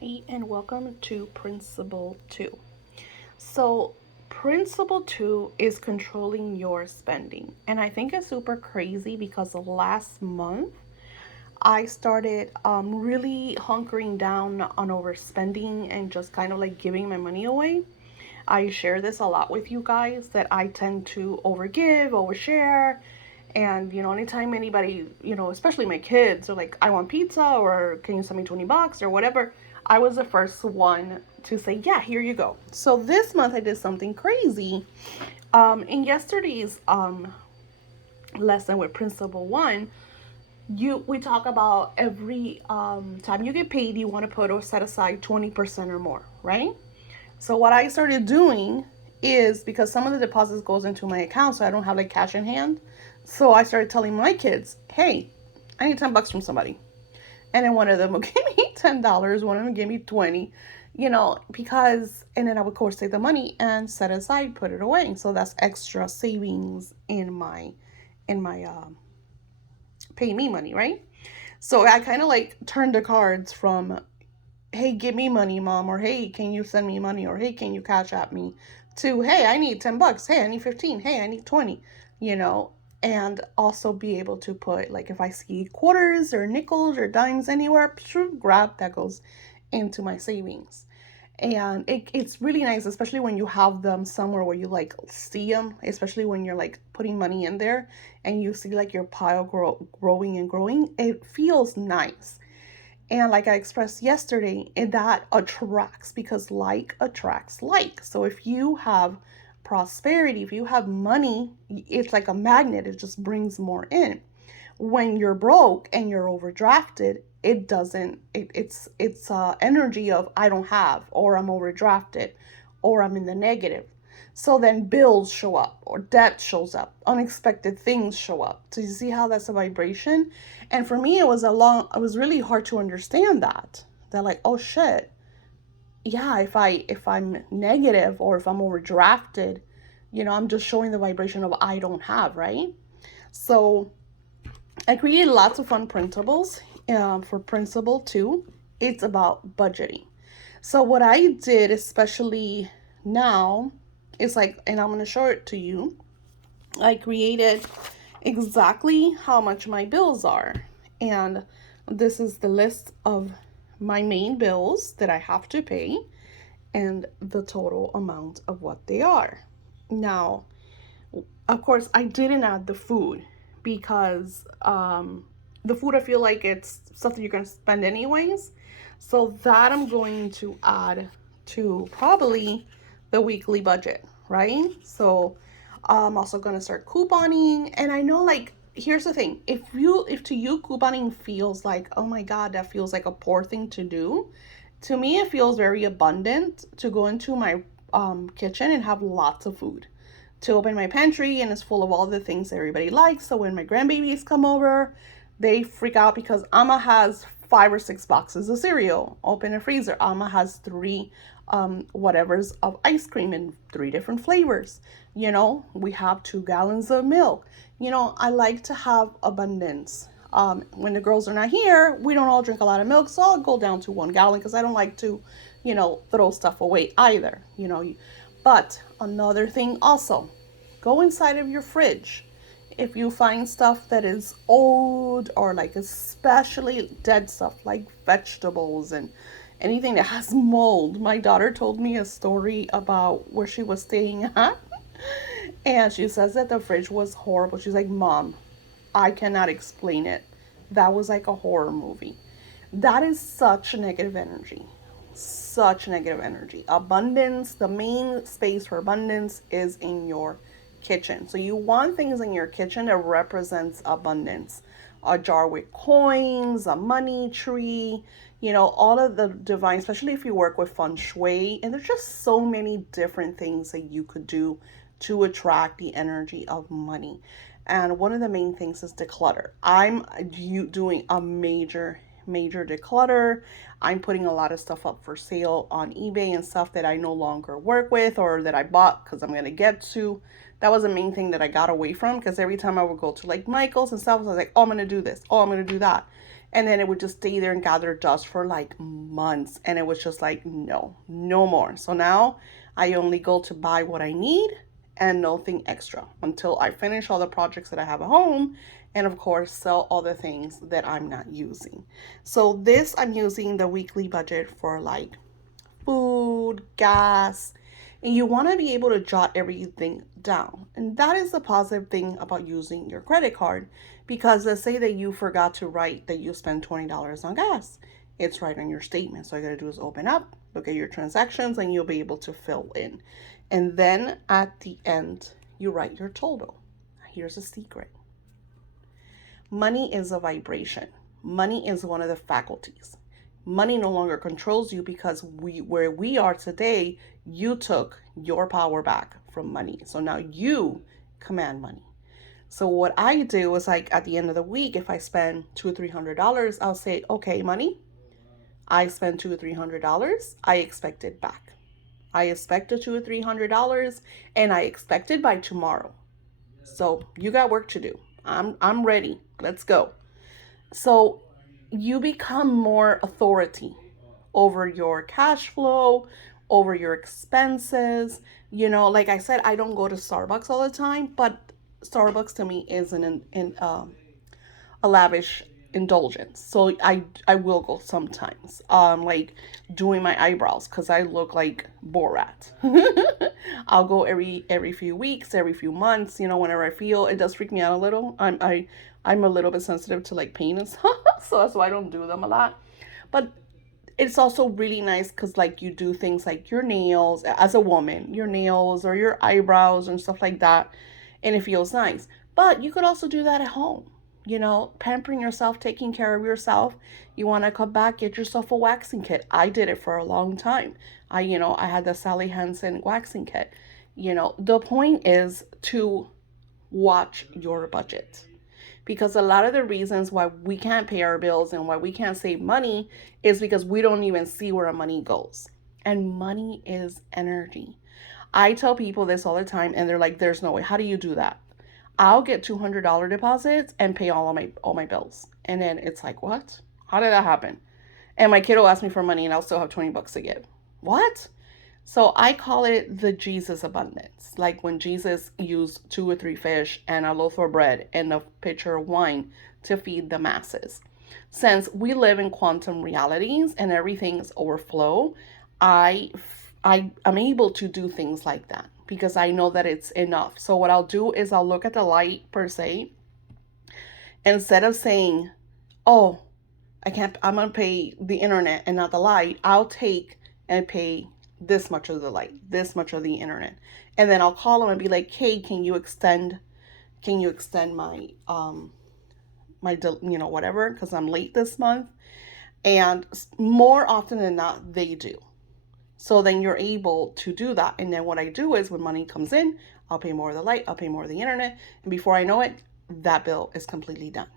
Hi, and welcome to Principle 2. So, Principle 2 is controlling your spending. And I think it's super crazy because last month I started really hunkering down on overspending and just kind of like giving my money away. I share this a lot with you guys that I tend to overgive, overshare, and anytime anybody, especially my kids are like, I want pizza or can you send me 20 bucks or whatever, I was the first one to say, yeah, here you go. So this month I did something crazy. In yesterday's lesson with Principle 1, we talk about every time you get paid, you want to put or set aside 20% or more, right? So what I started doing is, because some of the deposits goes into my account, so I don't have like cash in hand. So I started telling my kids, "Hey, I need 10 bucks from somebody," and then one of them would give me $10, one of them gave me 20, because, and then I would of course take the money and set it aside, put it away. So that's extra savings in my pay me money, right? So I kind of like turned the cards from, hey, give me money, mom, or hey, can you send me money, or hey, can you cash at me, to hey, I need 10 bucks, hey, I need 15, hey, I need 20, you know, and also be able to put, like, if I see quarters or nickels or dimes anywhere, grab that goes into my savings. And it's really nice, especially when you have them somewhere where you like see them, especially when you're like putting money in there and you see like your pile growing and growing. It feels nice. And like I expressed yesterday, that attracts, because like attracts like. So if you have prosperity, if you have money, it's like a magnet, it just brings more in. When you're broke and you're overdrafted, it doesn't, it's energy of I don't have, or I'm overdrafted, or I'm in the negative. So then bills show up, or debt shows up, unexpected things show up. So you see how that's a vibration? And for me, it was really hard to understand that like, oh shit, yeah, if I'm negative or if I'm overdrafted, I'm just showing the vibration of I don't have, right? So I created lots of fun printables for Principle 2. It's about budgeting. So what I did, especially now, is like, and I'm going to show it to you. I created exactly how much my bills are. And this is the list of my main bills that I have to pay and the total amount of what they are. Now, of course, I didn't add the food because the food, I feel like it's stuff that you're going to spend anyways. So that I'm going to add to probably the weekly budget, right? So I'm also going to start couponing. And I know, like, here's the thing, if to you couponing feels like, oh my god, that feels like a poor thing to do, to me it feels very abundant to go into my kitchen and have lots of food, to open my pantry and it's full of all the things everybody likes. So when my grandbabies come over, they freak out because Amma has 5 or 6 boxes of cereal. Open a freezer, Amma has three whatevers of ice cream in 3 different flavors. We have 2 gallons of milk. I like to have abundance. When the girls are not here, we don't all drink a lot of milk, so I'll go down to 1 gallon because I don't like to, throw stuff away either. But another thing also, go inside of your fridge. If you find stuff that is old, or like especially dead stuff like vegetables and anything that has mold. My daughter told me a story about where she was staying at, and she says that the fridge was horrible. She's like, Mom, I cannot explain it. That was like a horror movie. That is such negative energy. Such negative energy. Abundance, the main space for abundance is in your kitchen. So you want things in your kitchen that represents abundance. A jar with coins, a money tree, all of the divine, especially if you work with feng shui. And there's just so many different things that you could do to attract the energy of money. And one of the main things is declutter. I'm doing a major declutter. I'm putting a lot of stuff up for sale on eBay and stuff that I no longer work with or that I bought because I'm going to get to. That was the main thing that I got away from, because every time I would go to like Michael's and stuff, I was like, oh, I'm going to do this. Oh, I'm going to do that. And then it would just stay there and gather dust for like months. And it was just like, no, no more. So now I only go to buy what I need and nothing extra until I finish all the projects that I have at home. And of course, sell all the things that I'm not using. So this, I'm using the weekly budget for like food, gas, and you want to be able to jot everything down. And that is the positive thing about using your credit card, because let's say that you forgot to write that you spend $20 on gas. It's right on your statement. So all you got to do is open up, look at your transactions, and you'll be able to fill in. And then at the end, you write your total. Here's a secret. Money is a vibration. Money is one of the faculties. Money no longer controls you, because where we are today, you took your power back from money. So now you command money. So what I do is, like, at the end of the week, if I spend $200-300, I'll say, okay, money, I spent $200-300. I expect it back. I expect the $200-300, and I expect it by tomorrow. So you got work to do. I'm ready. Let's go. So you become more authority over your cash flow, over your expenses. Like I said, I don't go to Starbucks all the time, but Starbucks to me is a lavish indulgence. So I will go sometimes. Like doing my eyebrows because I look like Borat. I'll go every few weeks, every few months. Whenever I feel it does freak me out a little. I'm a little bit sensitive to like pain and stuff, so that's why I don't do them a lot. But it's also really nice because like you do things like your nails as a woman, your nails or your eyebrows and stuff like that, and it feels nice. But you could also do that at home. Pampering yourself, taking care of yourself. You want to come back, get yourself a waxing kit. I did it for a long time. I had the Sally Hansen waxing kit. The point is to watch your budget, because a lot of the reasons why we can't pay our bills and why we can't save money is because we don't even see where our money goes. And money is energy. I tell people this all the time and they're like, there's no way. How do you do that? I'll get $200 deposits and pay all my bills. And then it's like, what? How did that happen? And my kid will ask me for money and I'll still have 20 bucks to give. What? So I call it the Jesus abundance. Like when Jesus used 2 or 3 fish and a loaf of bread and a pitcher of wine to feed the masses. Since we live in quantum realities and everything's overflow, I I'm able to do things like that because I know that it's enough. So what I'll do is I'll look at the light per se. Instead of saying, "Oh, I'm gonna pay the internet and not the light," I'll take and pay this much of the light, this much of the internet, and then I'll call them and be like, "Hey, can you extend my whatever, because I'm late this month." And more often than not, they do. So then you're able to do that. And then what I do is when money comes in, I'll pay more of the light, I'll pay more of the internet, and before I know it, that bill is completely done.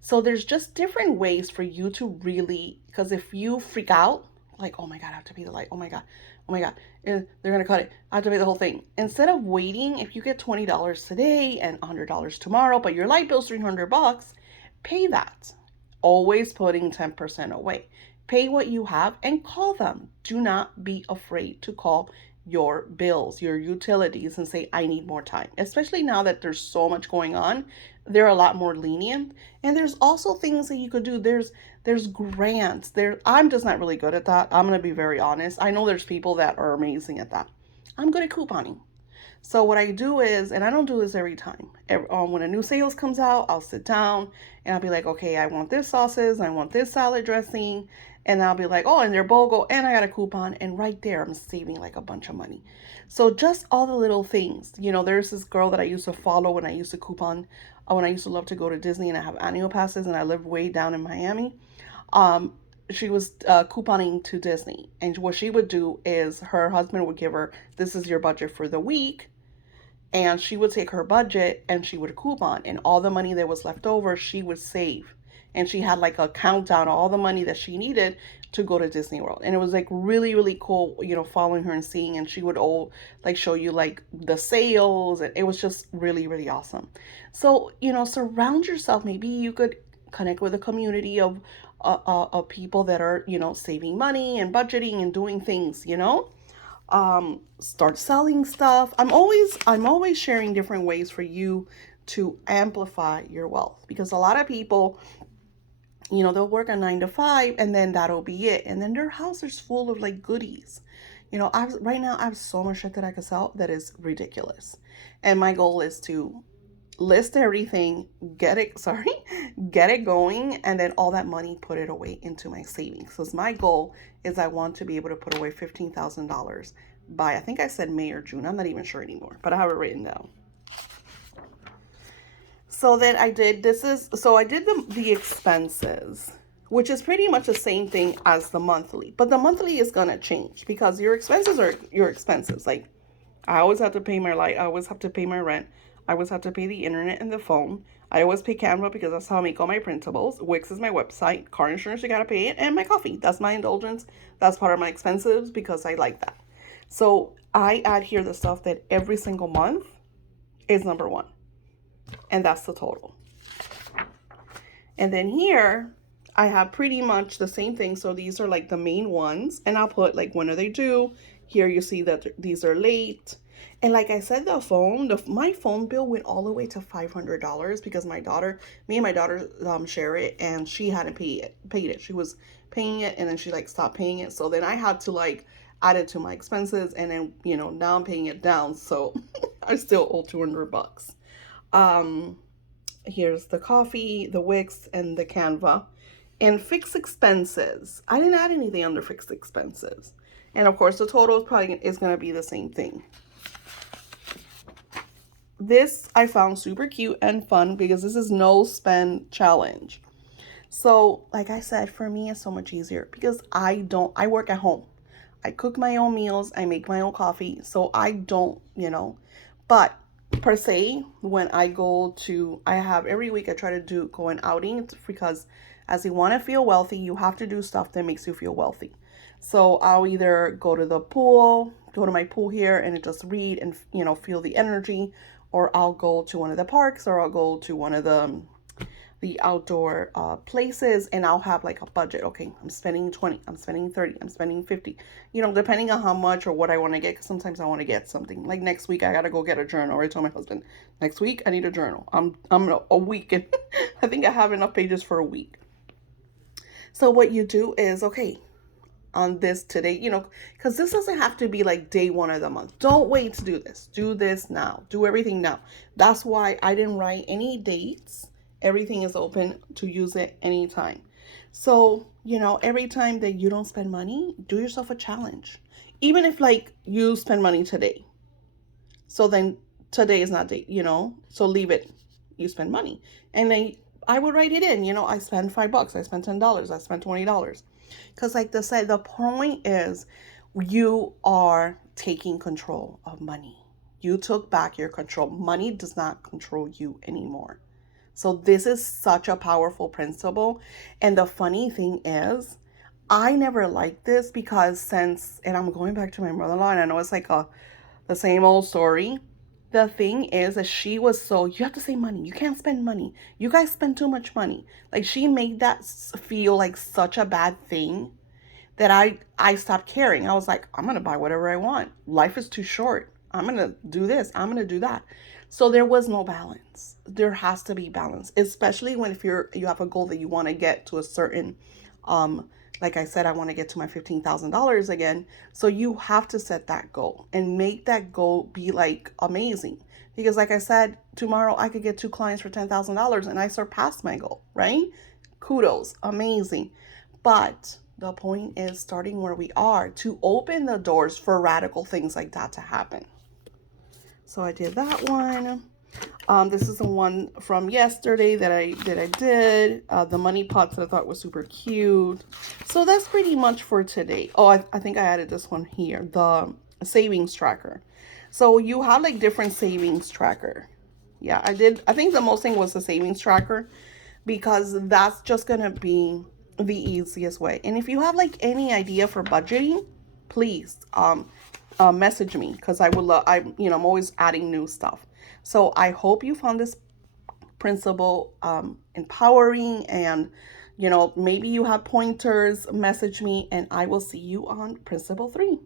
So there's just different ways for you to really, because if you freak out, like, oh my God, I have to pay the light. Oh my God, they're going to cut it. I have to pay the whole thing. Instead of waiting, if you get $20 today and $100 tomorrow, but your light bill's $300, pay that. Always putting 10% away. Pay what you have and call them. Do not be afraid to call your bills, your utilities, and say, I need more time. Especially now that there's so much going on, they're a lot more lenient. And there's also things that you could do. There's grants. I'm just not really good at that. I'm gonna be very honest. I know there's people that are amazing at that. I'm good at couponing. So what I do is, and I don't do this every time. When a new sales comes out, I'll sit down and I'll be like, okay, I want this sauces, I want this salad dressing, and I'll be like, oh, and their BOGO, and I got a coupon, and right there I'm saving like a bunch of money. So just all the little things. There's this girl that I used to follow when I used to coupon, when I used to love to go to Disney and I have annual passes, and I live way down in Miami. She was couponing to Disney, and what she would do is her husband would give her, this is your budget for the week, and she would take her budget and she would coupon, and all the money that was left over she would save. And she had like a countdown of all the money that she needed to go to Disney World. And it was like really, really cool, following her and seeing. And she would show you like the sales. And it was just really, really awesome. So, surround yourself. Maybe you could connect with a community of people that are, saving money and budgeting and doing things, start selling stuff. I'm always sharing different ways for you to amplify your wealth, because a lot of people, they'll work a 9 to 5 and then that'll be it. And then their house is full of like goodies. Right now I have so much shit that I could sell that is ridiculous. And my goal is to list everything, get it going, and then all that money, put it away into my savings. So my goal is I want to be able to put away $15,000 by, I think I said May or June. I'm not even sure anymore, but I have it written down. So then I did the expenses, which is pretty much the same thing as the monthly. But the monthly is going to change because your expenses are your expenses. Like, I always have to pay my light. I always have to pay my rent. I always have to pay the internet and the phone. I always pay Canva because that's how I make all my printables. Wix is my website. Car insurance, you got to pay it. And my coffee. That's my indulgence. That's part of my expenses because I like that. So I add here the stuff that every single month is number one. And that's the total. And then here I have pretty much the same thing. So these are like the main ones, and I'll put like when are they due. Here you see that these are late. And like I said, my phone bill went all the way to $500 because me and my daughter share it, and she hadn't paid it. She was paying it and then she like stopped paying it. So then I had to like add it to my expenses, and then now I'm paying it down. So I still owe $200. Here's the coffee, the Wix, and the Canva. And fixed expenses. I didn't add anything under fixed expenses. And of course, the total is going to be the same thing. This I found super cute and fun because this is no spend challenge. So, like I said, for me, it's so much easier because I work at home. I cook my own meals. I make my own coffee. So I don't, but per se, when I have every week, I try to go an outing because as you want to feel wealthy, you have to do stuff that makes you feel wealthy. So I'll either go to my pool here and just read and, feel the energy, or I'll go to one of the parks, or I'll go to one of the outdoor places, and I'll have like a budget. Okay, I'm spending 20, I'm spending 30, I'm spending 50, depending on how much or what I want to get. Because sometimes I want to get something. Like next week, I got to go get a journal. I told my husband, next week, I need a journal. I'm a week, and I think I have enough pages for a week. So what you do is, okay, on this today, because this doesn't have to be like day one of the month. Don't wait to do this. Do this now. Do everything now. That's why I didn't write any dates. Everything is open to use it anytime. So, every time that you don't spend money, do yourself a challenge. Even if like you spend money today. So then today is not day, so leave it. You spend money. And then I would write it in, I spent $5, I spent $10, I spent $20. Because like I said, the point is you are taking control of money. You took back your control. Money does not control you anymore. So this is such a powerful principle. And the funny thing is, I never liked this because and I'm going back to my mother-in-law, and I know it's like the same old story. The thing is that she was you have to save money. You can't spend money. You guys spend too much money. Like, she made that feel like such a bad thing that I stopped caring. I was like, I'm going to buy whatever I want. Life is too short. I'm going to do this. I'm going to do that. So there was no balance. There has to be balance, especially if you have a goal that you want to get to a certain, like I said, I want to get to my $15,000 again. So you have to set that goal and make that goal be like amazing. Because like I said, tomorrow I could get 2 clients for $10,000 and I surpassed my goal, right? Kudos, amazing. But the point is starting where we are to open the doors for radical things like that to happen. So I did that one. This is the one from yesterday that I did. The money pots that I thought was super cute. So that's pretty much for today. Oh, I think I added this one here, the savings tracker. So you have like different savings tracker. Yeah, I think the most thing was the savings tracker because that's just going to be the easiest way. And if you have like any idea for budgeting, please message me because I would love. I'm always adding new stuff. So I hope you found this principle empowering. And, maybe you have pointers, message me, and I will see you on Principle 3.